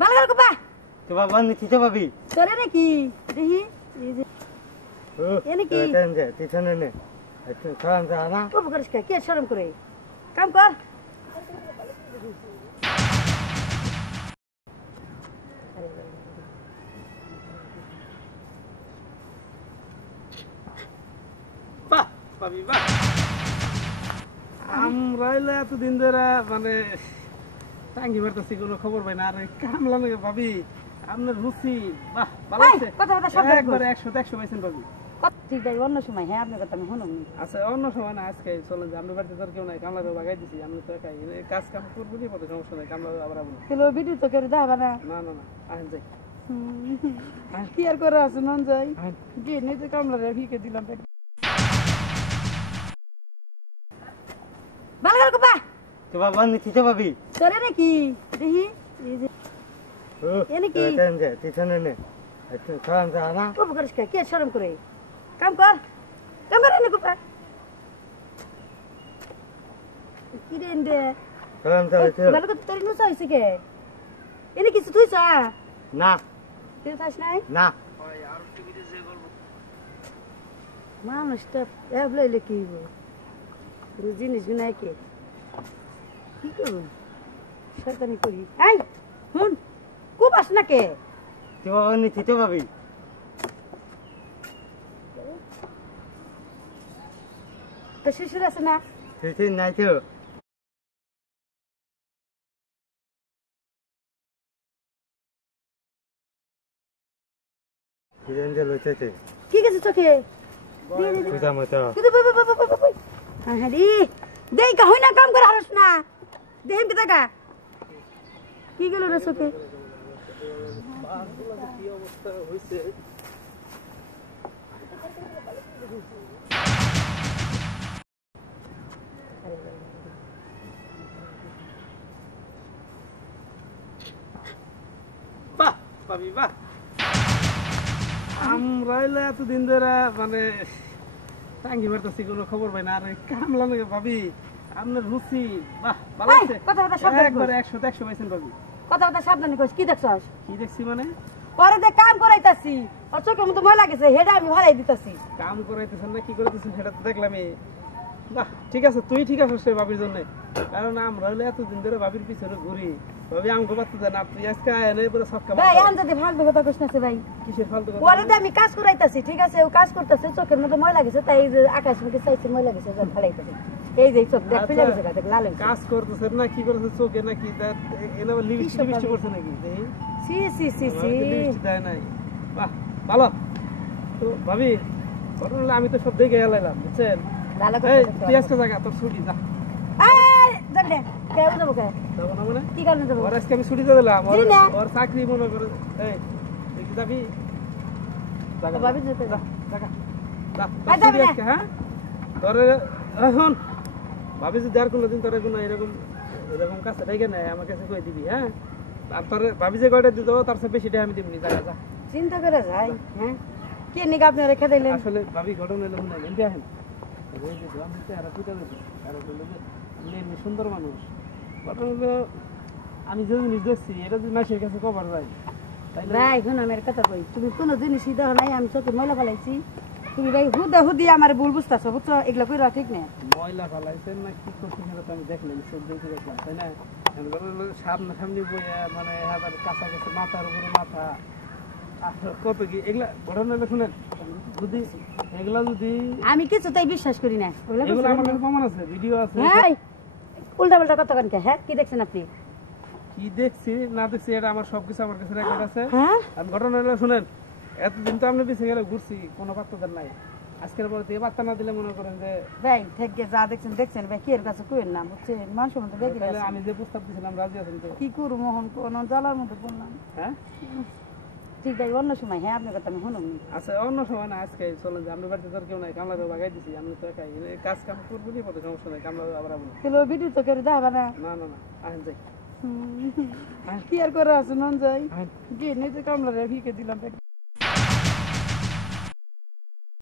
ভালো করে কোপা তো বাবা নিচে তো পাবি করে নাকি দেখি এই যে এনে কি তিছনে নে আচ্ছা খান যা না কোপ করিস কে শরম করে কাম কর বাহ পাবি বাহ আমরা এতদিন ধরে মানে টাঙ্গি মারতেছি কোনো খবর পাই না আর কামলা নাকি ভাবি আপনার রুচি বাহ ভালো আছে একবার 100 পাইছেন ভাবি ঠিক ভাই অন্য সময় হ্যাঁ আপনার কথা আমি শুনুন আচ্ছা অন্য সময় না আজকে চলেন যে আপনার বাড়িতে তোর কেউ নাই কামলারে বাগাই দিছি আপনি তো একাই কাজ কাম করবো নি পথে সমস্যা নাই কামলা আবার আবো তাহলে ভিডিও তো কেউ দেখাবা না না না না আহেন যাই কি আর করে আছে নন যাই গিয়ে নিজে কামলারে ভিকে দিলাম ভালো করে কোপা তো বাবা নিচে তো পাবি করে নাকি দেখি এই যে এনে কি তিছনে নে আচ্ছা খান যা না কোপ করিস কে শরম করে কাম কর এনে কোপা কি রে এন্ডে খান যা ভালো করে তোর নুসা হইছে কে এনে কিছু তুই চা না তুই খাস নাই না মানুষটা এবলাইলে কি হইব জিনিস গুনাই কে কি করব শয়তানি করি এই হুন কোপাস না কে তো বাবা নিচে তো পাবি তো শিশুর আছে না তুই নাই তো কিরঞ্জে লইতেছে কি গেছে চোখে পূজা মতো হ্যাঁ দেই কা হই না কাম করে হারস না দেহিম কি টাকা কি গেল রে চোখে কি অবস্থা হইছে বাহ পাবি বাহ আমরা এতদিন ধরে মানে টাঙ্গি মারতেছি কোনো খবর পাই না আর কামলা নাকি ভাবি আপনার রুচি বাহ ভালো আছে একবার 100 পাইছেন ভাবি কথা সাবধানে কইস কি দেখছস কি দেখছি মানে পরে যে কাম করাইতাছি আর চোখের মতো ময়লা গেছে হেডা আমি ভরাই দিতাছি কাম করাইতেছেন না কি করাইতেছেন সেটা তো দেখলামই বাহ ঠিক আছে তুই ঠিক আছিস রে ভাবির জন্য কারণ আমরা হলে এতদিন ধরে ভাবির পিছনে ঘুরি ভাবি আমাকে বাচ্চা দেন আপনি আজকে এনে পুরো ছক্কা ভাই আন যদি ফালতু কথা কইছ না ভাই কিসের ফালতু কথা পরে যে আমি কাজ করাইতাছি ঠিক আছে ও কাজ করতেছে চোখের মতো ময়লা গেছে তাই যে আকাশ মুখে চাইছে ময়লা গেছে সব ফালাইতেছে এই যে চোখ দেখ ফেলে গেছে কাতে লাল হইছে কাজ করতেছেন না কি করতেছে চোখে নাকি এনে লিপস্টিক করছে নাকি দেখি সি সি সি সি লিপস্টিক দেয় নাই বাহ ভালো তো ভাবি ঘটনা আমি তো সব দেখে এলাইলাম বুঝছেন ভালো এই কথা তুই আজকে জায়গা তোর ছুটি যা এই দেখ দে কে যাবো কে যাবো না মানে কি কারণে যাবো ওর আজকে আমি ছুটি দিয়ে দিলাম দিলে? ওর চাকরি মনে করে এই দেখি যাবি জায়গা ভাবি যেতে যা জায়গা যা আই যাবি না। আজকে হ্যাঁ তোর এখন ভাবি যদি আর কোনোদিন তোর কোনো এরকম কাছে রেখে নেয় আমার কাছে কই দিবি হ্যাঁ আর তোর ভাবি যে কয়টা দিত তার চেয়ে বেশিটা আমি দিবনি জায়গা যা চিন্তা করে যাই হ্যাঁ কে নিকে আপনি রেখে দিলেন আসলে ভাবি ঘটনা হলো না এমনি আহেন ওই যে দোয়ান দিতে আর পিতা দিতে আর বললো যে আপনি এমনি সুন্দর মানুষ ঘটনা হলো আমি যে জিনিস দেখছি এটা যদি মাসের কাছে কভার যায় তাইলে ভাই শুন আমার কথা কই তুমি কোনো জিনিসই দেখো নাই আমি চোখে ময়লা ফেলাইছি তুমি ভাই হুদি আমার ভুল বুঝতেছো বুঝছো এগুলো কইরা ঠিক না ময়লা ফালাইছেন না কি করছেন সেটা তো আমি দেখলাম সব দেখে দেখলাম তাই না সামনে সামনে বইয়া মানে হাজার কাছাকাছি মাথার উপরে মাথা কত কি এগুলা ঘটনা হলো শুনেন যদি এগুলা যদি আমি কিছুতেই বিশ্বাস করি না এগুলো আমার কাছে প্রমাণ আছে ভিডিও আছে হ্যাঁ উল্টা পাল্টা কথা কেন হ্যাঁ কি দেখছেন আপনি কি দেখছি না দেখছি এটা আমার সবকিছু আমার কাছে রেকর্ড আছে হ্যাঁ আর ঘটনা হলো শুনেন এতদিন তো আপনি পিছিয়ে গেলে ঘুরছি কোনো পাত্তা দেন নাই আজকের পরে থেকে পাত্তা না দিলে মনে করেন যে ভাই থেকে যা দেখছেন ভাই কি এর কাছে কইেন না বুঝছেন মানুষ মতো দেখি তাহলে আমি যে প্রস্তাব দিয়েছিলাম রাজি আছেন তো কি করু মোহন কোন জ্বালার মতো বললাম হ্যাঁ ঠিক ভাই অন্য সময় হ্যাঁ আপনার কথা আমি শুনুন আচ্ছা অন্য সময় না আজকে চলেন যে আপনার বাড়িতে তোর কেউ নাই কামলারে বাগাই দিছি আমি তো একাই কাজ কাম করবো নি পথে সমস্যা নাই কামলা আবার আবো তাহলে ভিডিও তো কেউ দেখাবা না না না না আহেন যাই কি আর করে আছে নন যাই আহেন গিয়ে নিজে কামলারে ভিকে দিলাম